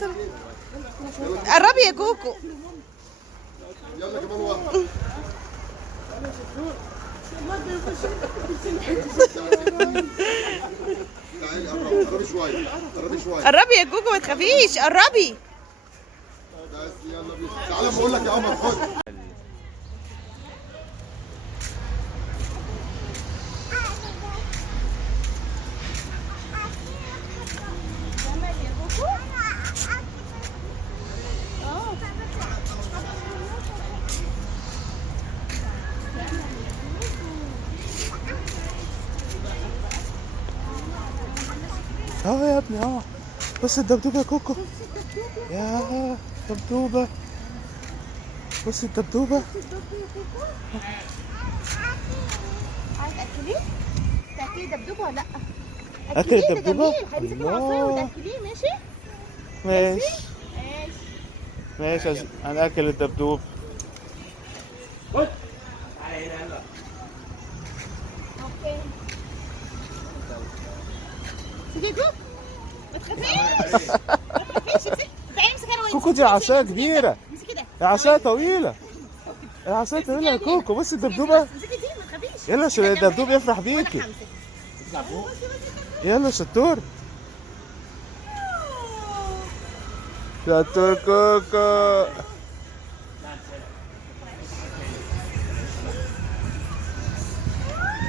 بسرعة. قربي يا كوكو. يلا كمان واحد. تعالي قربي شوية، قربي شوية. قربي يا كوكو ما تخافيش، قربي. بس يلا بينا. تعالى بقول لك يا قمر خد. يا ابني بص الدبدوبة يا كوكو. يا دبدوبة، بص الدبدوبة. عايز تاكليه؟ تاكليه دبدوبه ولا لا؟ اكل الدبدوبة؟ هنمسك العصايه وتاكليه. ماشي؟ ماشي ماشي. ماشي، هناكل الدبدوب. اوكي. سيدي كوكو ما تخافيش. ما تخافيش. تعالي امسك انا وانت. كوكو دي عصاية كبيرة، امسكي كده. عصاية طويلة، العصاية طويلة يا كوكو. بص الدبدوبة. امسكي دي ما تخافيش. يلا عشان الدبدوب يفرح بيكي. يلا شطور شطور كوكو.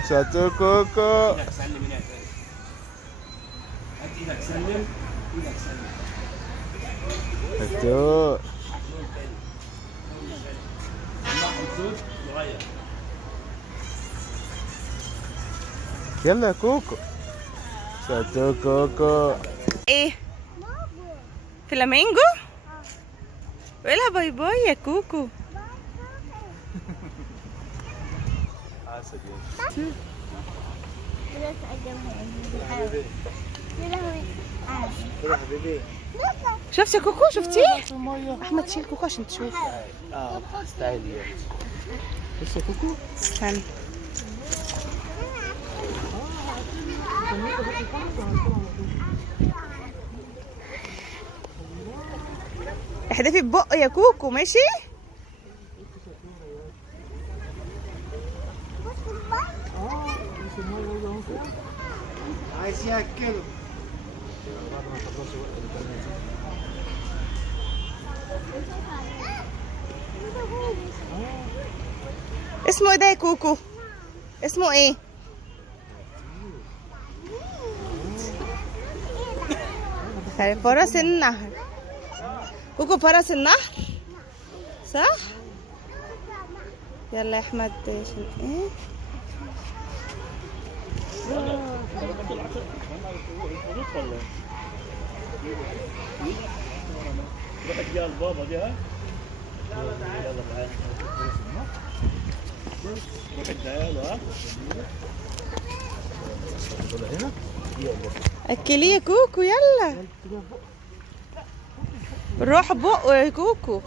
شطور كوكو. سلم هنا يا فارس. هات ايدك سلم، ايدك سلم. شطور. طلعهم صوت صغير. يلا يا كوكو. شطور كوكو. ايه؟ فلامينجو؟ قولها باي باي يا كوكو. شفتي يا كوكو؟ شفتيه؟ احمد شيل كوكو عشان تشوف. استعدي. بص يا كوكو. استنى. احدفي ببق يا كوكو. ماشي؟ عايز ياكله. اسمه ايه ده يا كوكو؟ اسمه ايه؟ فرس النهر. كوكو فرس النهر صح؟ يلا يا احمد عشان ايه؟ روح اديها لبابا دي. ها يلا تعالى. روح اديها له. ها اكليه يا كوكو. يلا روح بقه يا كوكو.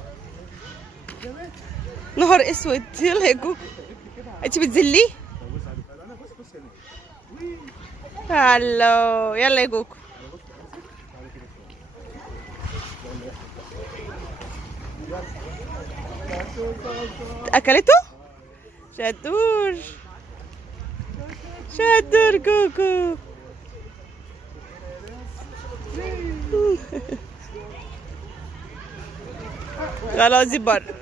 نهار اسود. يلا يا كوكو. انت بتذليه؟ هلو. يلا يا كوكو. اكلته؟ شطور شطور كوكو. خلاص دي بره.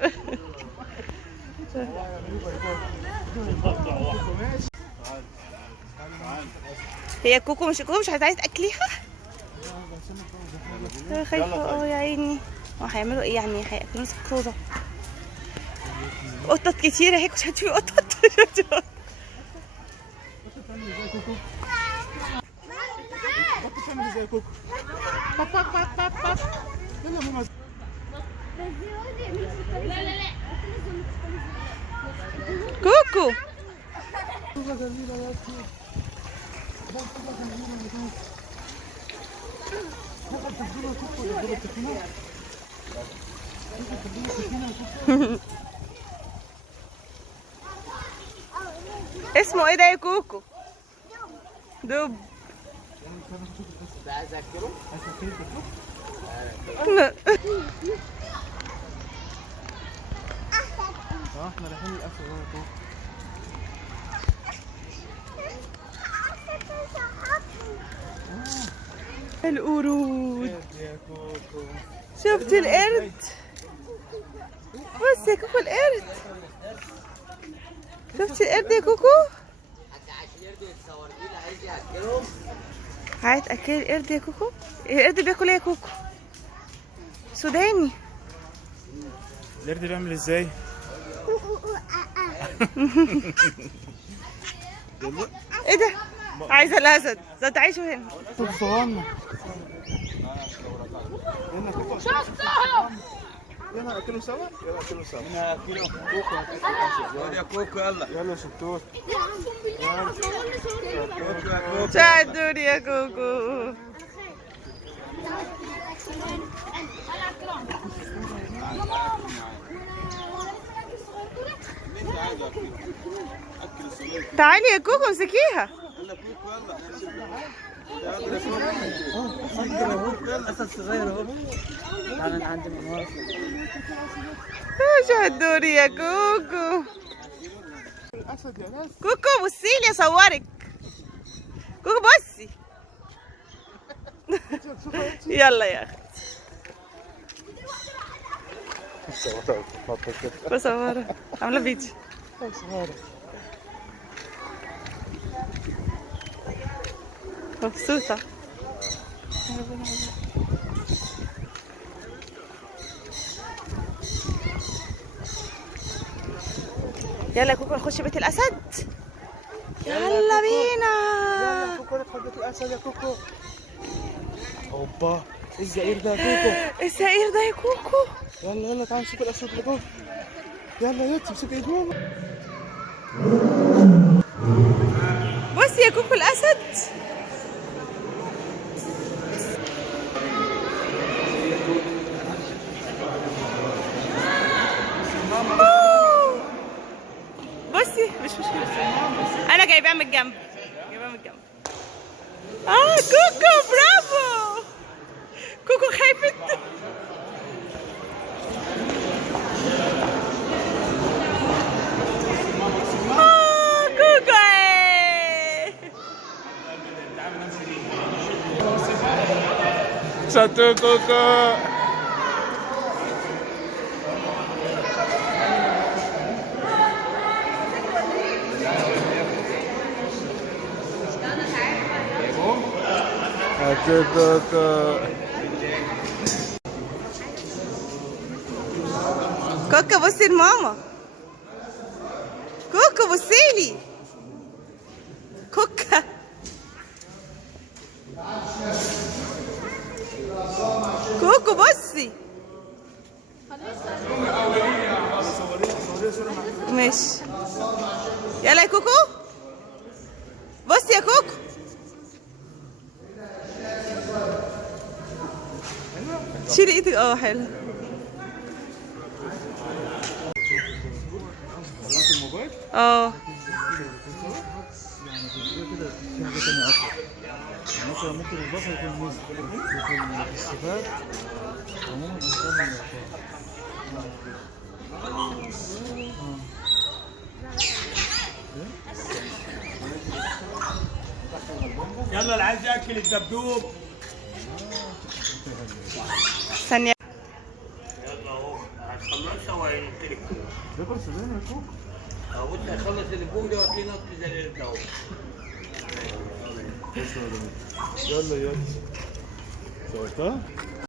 هي كوكو مش عايزة تاكليها؟ خايفة يا عيني. هيعملوا ايه يعني؟ هياكلوا سكروزة. قطط كتيرة هيك. مش هتشوفي قطط. تعمل زي كوكو. يلا ماما. كوكو. اسمه ايه ده يا كوكو؟ دب. عايز اكله؟ احنا رايحين الاسد يا كوكو. القرود. يا كوكو. شفتي القرد؟ بص يا كوكو القرد. شفتي القرد يا كوكو؟ عايز اكل القرد يا كوكو؟ القرد بياكل ايه يا كوكو؟ سوداني. القرد بيعمل ازاي؟ ايه ده؟ عايزه الاسد. ده تعيشوا هنا. صغنن. يلا اكلوا سوا. يلا اكلوا سوا. انا اكلوا كوكو. يلا يا كوكو يلا. يلا يا شطور. ساعدوني يا كوكو. تعالي يا كوكو امسكيها. اسد صغير اهو. تعالى انا عندي منوار. شاهدوني يا كوكو. الاسد يا ناس. كوكو بصيلي اصورك. كوكو بصي. يلا يا اخي. بصورها عامله فيديو. مبسوطة. يلا يا كوكو نخش بيت الأسد. يلا بينا. يلا كوكو ندخل بيت الاسد يا كوكو. اوبا ايه الزئير ده يا كوكو؟ الزئير ده يا كوكو. يلا يلا تعالى نشوف الاسد اللي جوه. يلا يا امسك ايد ماما. بص يا كوكو الأسد. بصي مش مشكلة. أنا جايباها من الجنب. جايباها من الجنب. كوكو برافو. كوكو خايفة. كوكو. شطور كوكو. كوكو. كوكو بصي لماما. كوكو بصيلي. كوكا. كوكو بصي. ماشي. يلا يا كوكو. بصي يا كوكو. شيلي ايدك. حلو. الموبايل؟ مثلا ممكن البصر يكون نزل في الصفات عموما يلا اللي عايز ياكل الدبدوب. ثانية. يلا اهو هتخلصها وهينطلق. ده بس ده يا كوكو. اهو انت هتخلص البوم ده وهتلاقيه نط زي القرد اهو. يلا يلا صورتها.